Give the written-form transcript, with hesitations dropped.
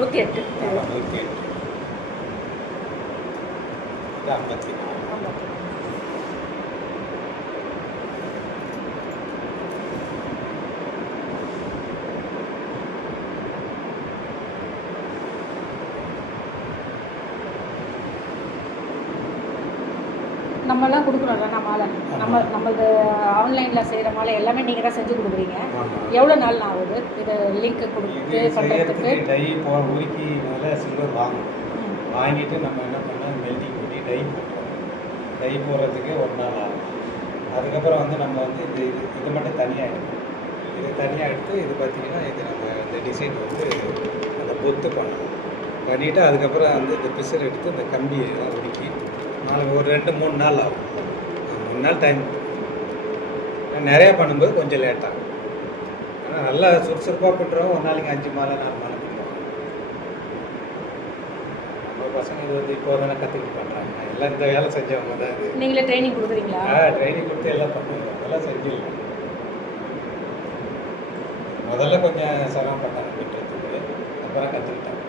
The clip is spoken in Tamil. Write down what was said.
108. ஆமாம் 108. இது 54. நம்மலாம் கொடுக்குறோம்ல மாலை, நம்மளது ஆன்லைனில் செய்கிற மாலை எல்லாமே நீங்கள் தான் செஞ்சு கொடுக்குறீங்க. எவ்வளோ நாள் ஆகுது இது லிங்க் கொடுத்து பண்ணுறதுக்கு? டை உருக்கி முதல்ல சில்வர் வாங்கணும். வாங்கிட்டு நம்ம என்ன பண்ணால் மெல்டிங் பண்ணி டை போட்டுருவோம். டை போடுறதுக்கு ஒரு நாள் ஆகும். அதுக்கப்புறம் வந்து நம்ம வந்து இது மட்டும் தனியாக எடுக்கணும். இது தனியாக எடுத்து இது பார்த்திங்கன்னா இது நம்ம இந்த டிசைன் வந்து அந்த பொத்து பண்ணணும். பண்ணிவிட்டு அதுக்கப்புறம் வந்து இந்த பிசர் எடுத்து இந்த கம்பியை உருக்கி ஒரு 2-3 நாள் ஆகும். 3 நாள் டைம். நிறையா பண்ணும்போது கொஞ்சம் லேட்டாகும். ஆனால் நல்லா சுறுசுறுப்பாக பண்ணுறோம். ஒரு நாளைக்கு 5 மாலை 4 மாலை பண்ணுவாங்க. நம்ம பசங்க இது வந்து இப்போ தானே கற்றுக்கிட்டு பண்ணுறாங்க. எல்லாம் இந்த வேலை செஞ்சவங்க தான் இது. நீங்களே ட்ரைனிங் கொடுக்குறீங்களா? ட்ரைனிங் கொடுத்து எல்லாம் பண்ணுவோம். அதெல்லாம் செஞ்சிடலாம். முதல்ல கொஞ்சம் சிரமப்பட்டாங்க விட்டுறதுக்கு, அப்புறம் கற்றுக்கிட்டாங்க.